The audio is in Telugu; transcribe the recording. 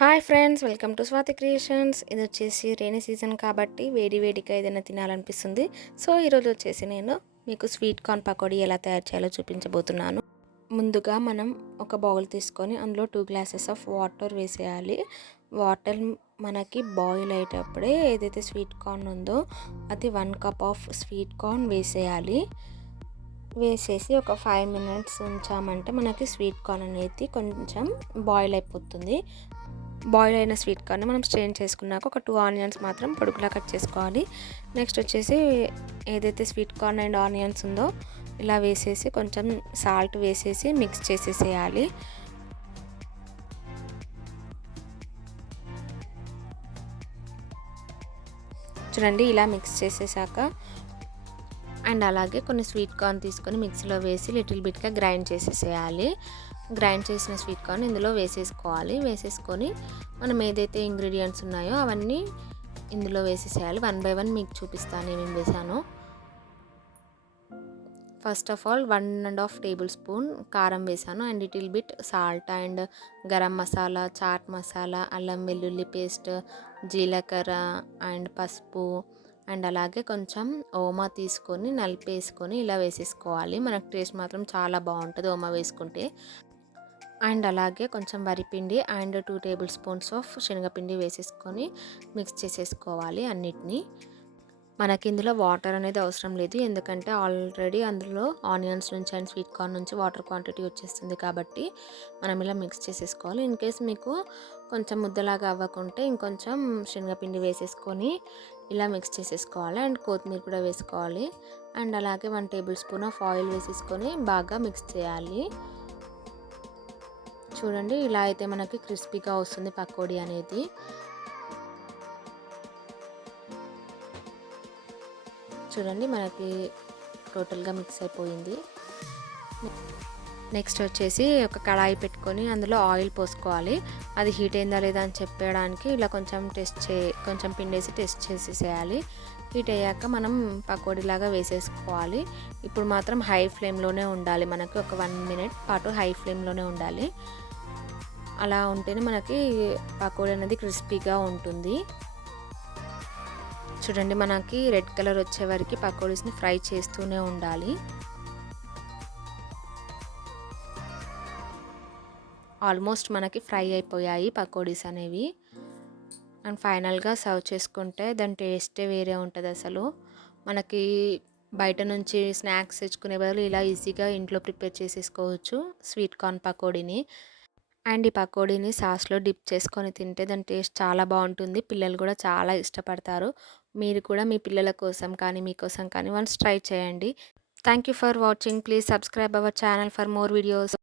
Hi friends welcome to Swathi creations. ఇది వచ్చేసి రైనీ సీజన్ కాబట్టి వేడి వేడిగా ఏదైనా తినాలనిపిస్తుంది. సో ఈరోజు వచ్చేసి నేను మీకు స్వీట్ కార్న్ పకోడీ ఎలా తయారు చేయాలో చూపించబోతున్నాను. ముందుగా మనం ఒక బౌల్ తీసుకొని అందులో టూ గ్లాసెస్ ఆఫ్ వాటర్ వేసేయాలి. వాటర్ మనకి బాయిల్ అయ్యేటప్పుడే ఏదైతే స్వీట్ కార్న్ ఉందో అది one cup of sweet corn వేసేయాలి. వేసేసి ఒక ఫైవ్ మినిట్స్ ఉంచామంటే మనకి స్వీట్ కార్న్ అనేది కొంచెం బాయిల్ అయిపోతుంది. బాయిల్ అయిన స్వీట్ కార్న్ మనం స్ట్రెయిన్ చేసుకున్నాక ఒక టూ ఆనియన్స్ మాత్రం పొడుగులా కట్ చేసుకోవాలి. నెక్స్ట్ వచ్చేసి ఏదైతే స్వీట్ కార్న్ అండ్ ఆనియన్స్ ఉందో ఇలా వేసేసి కొంచెం సాల్ట్ వేసేసి మిక్స్ చేసేసేయాలి. చూడండి ఇలా మిక్స్ చేసేసాక అండ్ అలాగే కొన్ని స్వీట్ కార్న్ తీసుకొని మిక్సీలో వేసి లిటిల్ బిట్గా గ్రైండ్ చేసేసేయాలి. గ్రైండ్ చేసిన స్వీట్ కార్న్ ఇందులో వేసేసుకోవాలి. వేసేసుకొని మనం ఏదైతే ఇంగ్రీడియంట్స్ ఉన్నాయో అవన్నీ ఇందులో వేసేసేయాలి. వన్ బై వన్ మీకు చూపిస్తాను ఏమేమి వేసాను first of all one and half tablespoon కారం వేసాను and little bit salt and garam masala chaat masala అల్లం వెల్లుల్లి పేస్ట్ జీలకర్ర అండ్ పసుపు అండ్ అలాగే కొంచెం ఓమా తీసుకొని నలిపేసుకొని ఇలా వేసేసుకోవాలి. మనకు టేస్ట్ మాత్రం చాలా బాగుంటుంది ఓమా వేసుకుంటే. అండ్ అలాగే కొంచెం వరిపిండి and two tablespoons of శనగపిండి వేసేసుకొని మిక్స్ చేసేసుకోవాలి అన్నిటినీ. మనకి ఇందులో వాటర్ అనేది అవసరం లేదు ఎందుకంటే ఆల్రెడీ అందులో ఆనియన్స్ నుంచి అండ్ స్వీట్ కార్న్ నుంచి వాటర్ క్వాంటిటీ వచ్చేస్తుంది కాబట్టి మనం ఇలా మిక్స్ చేసేసుకోవాలి. ఇన్ కేస్ మీకు కొంచెం ముద్దలాగా అవ్వకుంటే ఇంకొంచెం శనగపిండి వేసేసుకొని ఇలా మిక్స్ చేసేసుకోవాలి అండ్ కొత్తిమీర కూడా వేసుకోవాలి. అండ్ అలాగే one tablespoon of oil వేసేసుకొని బాగా మిక్స్ చేయాలి. చూడండి ఇలా అయితే మనకి క్రిస్పీగా వస్తుంది పకోడీ అనేది. చూడండి మనకి టోటల్గా మిక్స్ అయిపోయింది. నెక్స్ట్ వచ్చేసి ఒక కడాయి పెట్టుకొని అందులో ఆయిల్ పోసుకోవాలి. అది హీట్ అయిందా లేదా అని చెప్పడానికి ఇలా కొంచెం టెస్ట్ చే కొంచెం పిండేసి టెస్ట్ చేసేసేయాలి. హీట్ అయ్యాక మనం పకోడీలాగా వేసేసుకోవాలి. ఇప్పుడు మాత్రం హై ఫ్లేమ్లోనే ఉండాలి. మనకి ఒక వన్ మినిట్ పాటు హై ఫ్లేమ్లోనే ఉండాలి. అలా ఉంటేనే మనకి పకోడీ అనేది క్రిస్పీగా ఉంటుంది. చూడండి మనకి రెడ్ కలర్ వచ్చే వరకు పకోడీస్ని ఫ్రై చేస్తూనే ఉండాలి. ఆల్మోస్ట్ మనకి ఫ్రై అయిపోయాయి పకోడీస్ అనేవి. అండ్ ఫైనల్గా సర్వ్ చేసుకుంటే దాని టేస్టే వేరే ఉంటుంది అసలు. మనకి బయట నుంచి స్నాక్స్ తెచ్చుకునే బదులు ఇలా ఈజీగా ఇంట్లో ప్రిపేర్ చేసేసుకోవచ్చు స్వీట్ కార్న్ పకోడీని. అండ్ ఈ పకోడీని సాస్లో డిప్ చేసుకొని తింటే దాని టేస్ట్ చాలా బాగుంటుంది. పిల్లలు కూడా చాలా ఇష్టపడతారు. మీరు కూడా మీ పిల్లల కోసం కానీ మీకోసం కానీ వన్స్ ట్రై చేయండి. Thank you for watching. Please subscribe our channel for more videos.